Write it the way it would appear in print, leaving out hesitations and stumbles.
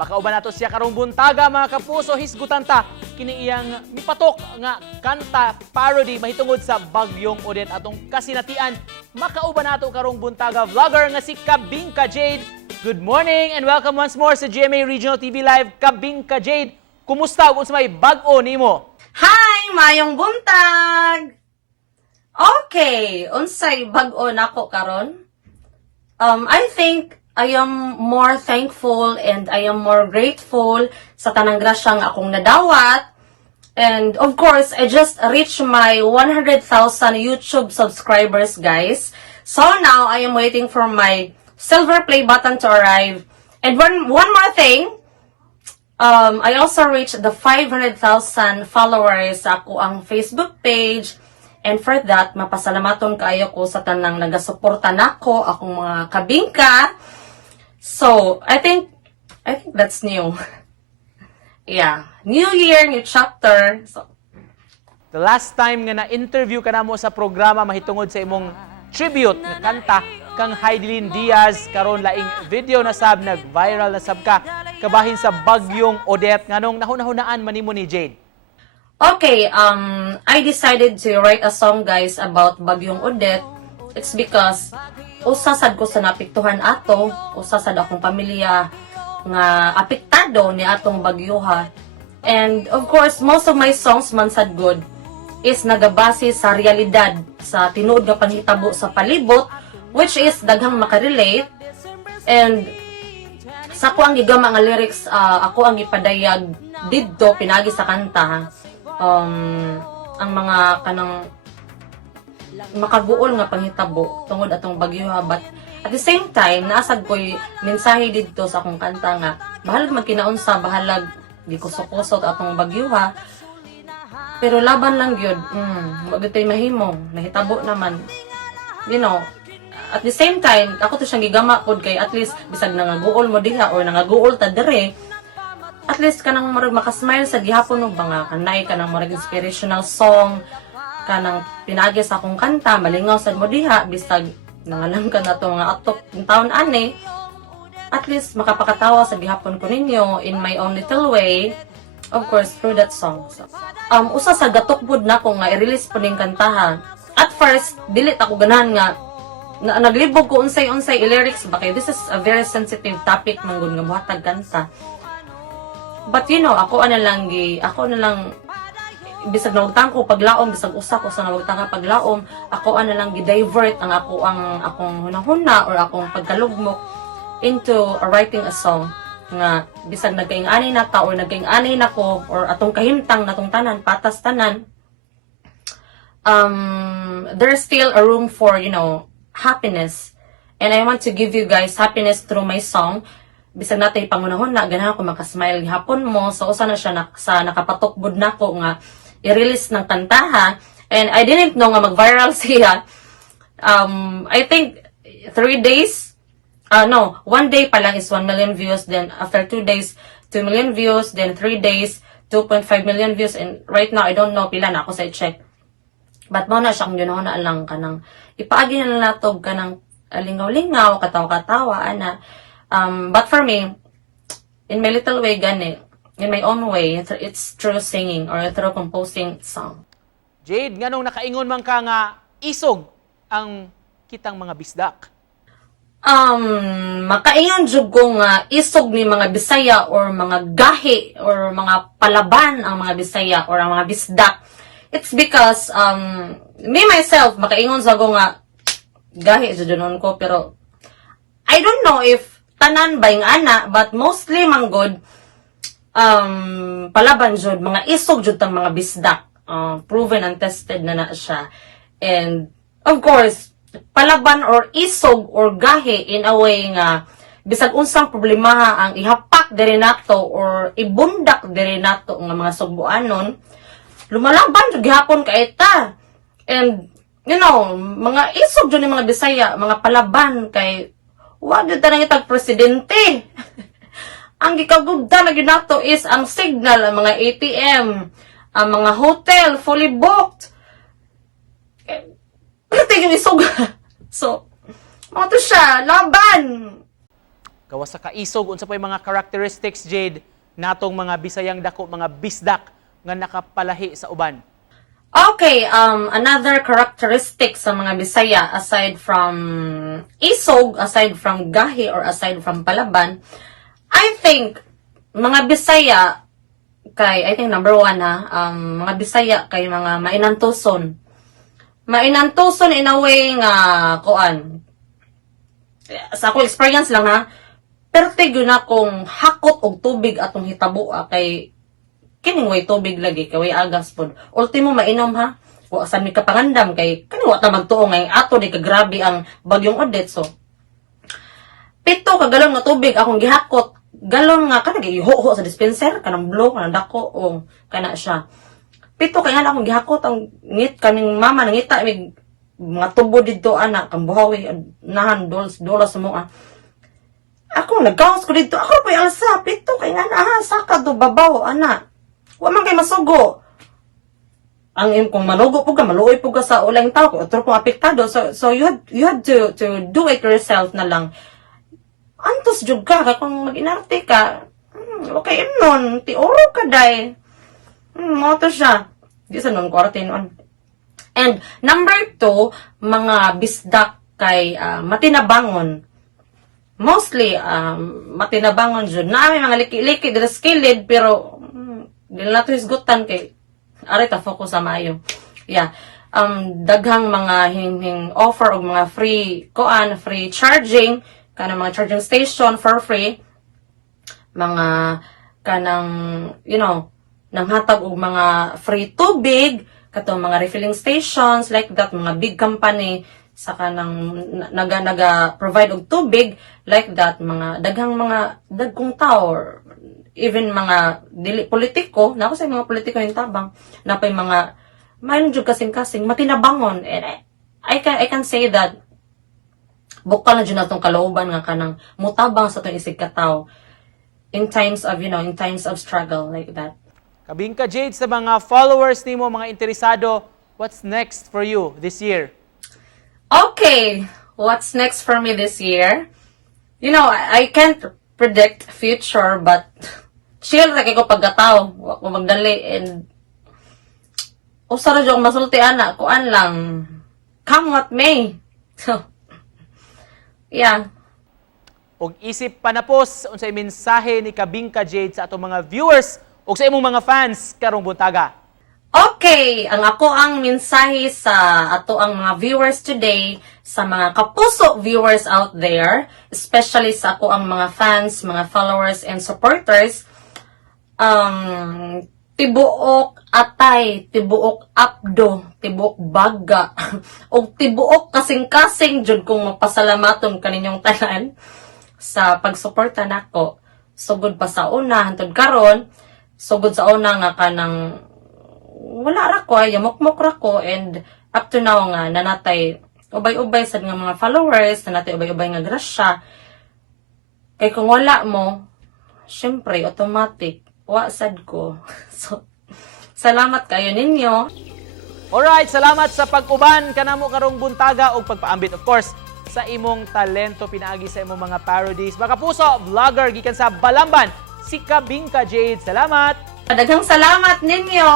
Makauban nato siya karong buntaga mga kapuso, hisgutan ta kini iyang mipatok nga kanta parody mahitungod sa Bagyong Odette atong kasinatian. Makauban nato karong buntaga vlogger nga si Kabingka Jade. Good morning and welcome once more sa GMA Regional TV Live. Kabingka Jade, kumusta ug unsa may bag-o nimo? Hi, mayong buntag. Okay, unsay bag-o nako karon? I think I am more thankful and I am more grateful sa tanang grasya nga akong nadawat. And of course, I just reached my 100,000 YouTube subscribers, guys. So now I am waiting for my silver play button to arrive. And one more thing, I also reached the 500,000 followers sa ako ang Facebook page. And for that, mapasalamaton kaayo ko sa tanang nagasuporta nako akong mga kabingka. So, I think that's new. Yeah. New year, new chapter. So, The last time nga na-interview ka namo sa programa mahitungod sa imong tribute nga kanta kang Heidelin Diaz, karon laing video na sab nag-viral na sab ka kabahin sa Bagyong Odette nganong nahunahunaan man nimo ni Jade. okay, I decided to write a song, guys, about Bagyong Odette. It's because usasad ko sa napiktuhan ato, usasad akong pamilya nga apektado ni atong bagyuha. And of course, most of my songs man sad good is nagabase sa realidad, sa tinuod nga panghitabo sa palibot, which is daghang makarelate. And sa ako ang gigama nga lyrics, ako ang ipadayag didto pinagi sa kanta. Ang mga kanang makaguol nga panghitabo tungod atong bagyuha, but at the same time naasad ko'y mensahe didto sa akong kanta nga bahalag magkinaunsa, bahalag gikusok-kusok atong bagyuha, pero laban lang gyud. Wag tay mahimo, nahitabo naman, you know. At the same time ako to siyang gigama pod kay at least bisag nangaguol mo diha or nangaguol ta dire, at least kanang murag makasmile sa gihapon ug mga kanay kanang murag inspirational song kanang pinagi sa akong kanta, malingaw sad mo diha bisag nangalang ka na to nga atok ng taon ani, at least makapakatawa sa gihapon ko ninyo in my own little way, of course through that song. So, usa sa gatukbod na ko nga i-release po ning kantaha. At first dili ako ganahan nga naglibog ko unsay-unsay i-lyrics ba kay this is a very sensitive topic manggod nga buhatag kanta. But you know, ako na lang bisag nawagtang ko paglaom, bisag usa ko sa nawagtang ka paglaom, ako lang gi-divert ang akong hunahuna or akong pagkalugmok into writing a song nga bisag nagkaing-ani na ta or nagkaing-ani na ko or atong kahimtang natong tanan, patas tanan, there's still a room for, you know, happiness. And I want to give you guys happiness through my song. Bisag natay pangunahon na ganahan ko makasmile hapon mo, so usa na siya sa nakapatukbod nako nga i-release ng kantaha. And I didn't know nga mag-viral siya. I think 3 days, 1 day pa lang is 1 million views, then after 2 days 2 million views, then 3 days 2.5 million views, and right now I don't know pila na ako sa i-check. But mo na siya kung ganoon na lang kanang ipaagi na natog kanang lingaw-lingaw, katawa-katawa ana. But for me, in my little way gani, in my own way, it's through singing or through composing song. Jade, nganong nakaingon man ka nga isog ang kitang mga bisdak? Makaingon jud ko nga isog ni mga Bisaya or mga gahi or mga palaban ang mga Bisaya or ang mga bisdak. It's because me myself makaingon sa ko nga gahi jud nun ko, pero I don't know if tanan ba yung ana, but mostly manggod palaban jud, mga isog jud tang mga bisdak, proven and tested na siya. And of course palaban or isog or gahi in a way nga bisag unsang problema ang ihapak diri nato or ibundak diri nato nga mga sugbuanon, lumalaban jud gihapon kay ta. And you know, mga isog jud ni mga Bisaya, mga palaban kay wa jud ta nang itag presidente. Ang gikagugda na ginato is ang signal, ang mga ATM, ang mga hotel fully booked. Pati yung isog. So, mga to siya, laban. Gawas sa kaisog, unsa pa yung mga characteristics, Jade, natong mga Bisayang dako, mga bisdak nga nakapalahi sa uban? Okay, another characteristic sa mga Bisaya, aside from isog, aside from gahi, or aside from palaban, I think, mga Bisaya, I think number one mga Bisaya kay mga mainantuson. Mainantuson in a way nga, sa ako experience lang pertig yun akong hakot og tubig atong hitabo kay kining way tubig lagi kay way agas pod. Ultimo mainom wa sa mi kapangandam kay kani wa ta magtuo ngay ato di ka grabe ang bagyong Odette. So 7 ka galon nga tubig akong gihakot. Galon nga kanang giho sa dispenser kanang blue kanang dako o kana siya. 7 kay nga akong gihakot ang ngit kaming mama nangita mig mga tubo dito anak kang buhawi nahan dolas mo Ako nagkaos ko dito. Ako pa alsa 7 kay nga saka do babaw ana. Wa man kay masugo. Ang kung malugo po ka, maluoy po ka sa ulang tao, otro pong apektado. So you had to do it yourself na lang. Antos jud ka kung mag-inarte ka. Okay nun, tioro ka day. Mo to siya. Di sa non quarantine on. And number 2, mga bisdak kay matinabangon. Mostly matinabangon jud. Na may mga liki-liki dila skilled pero dili na to hisgutan kay ari ta focus sa maayo. Yeah. Daghang mga hing offer og mga free charging kanang mga charging station for free. Mga kanang nanghatag og mga free tubig katong mga refilling stations like that, mga big company sa kanang naga provide og tubig like that, mga dagkong tao even mga dili politiko, na ako sa mga politiko yung tabang, na pa yung mga mayroon jud kasing-kasing matinabangon. And I can say that bukal na jud natong kalooban nga kanang mutabang sa tong isig ka tawo in times of struggle like that. Kabing ka, Jade, sa mga followers nimo, mga interesado, what's next for you this year? Okay, what's next for me this year? I can't predict future, but chill ra kay ko pagkatao, wa ko magdali, and usara jud masulti ana, kuan lang, come what may. So, yeah. Og isip panapos, unsay mensahe ni Kabingka Jade sa atong mga viewers o sa imong mga fans karong buntaga? Okay, ang mensahe sa ato ang mga viewers today, sa mga kapuso viewers out there, especially sa ako ang mga fans, mga followers and supporters, tibuok atay, tibuok apdo, tibuok baga, o tibuok kasing-kasing jud kung mapasalamaton kaninyong tanan sa pagsuporta nako. Sugod pa sa una, hantod karon, sugod sa una nga kanang wala ra ko, yamok-mok ra ko, and up to now nga nanatay ubay-ubay sad nga mga followers, nanatay ubay-ubay nga grasya. Kay kung wala mo, syempre automatic wa sad ko. So salamat kayo ninyo. Alright, salamat sa pag-uban kanamo karong buntaga o pagpaambit, of course, sa imong talento pinaagi sa imong mga parodies. Mga kapuso, vlogger gikan sa Balamban, si Kabingka Jade. Salamat! Daghang salamat ninyo.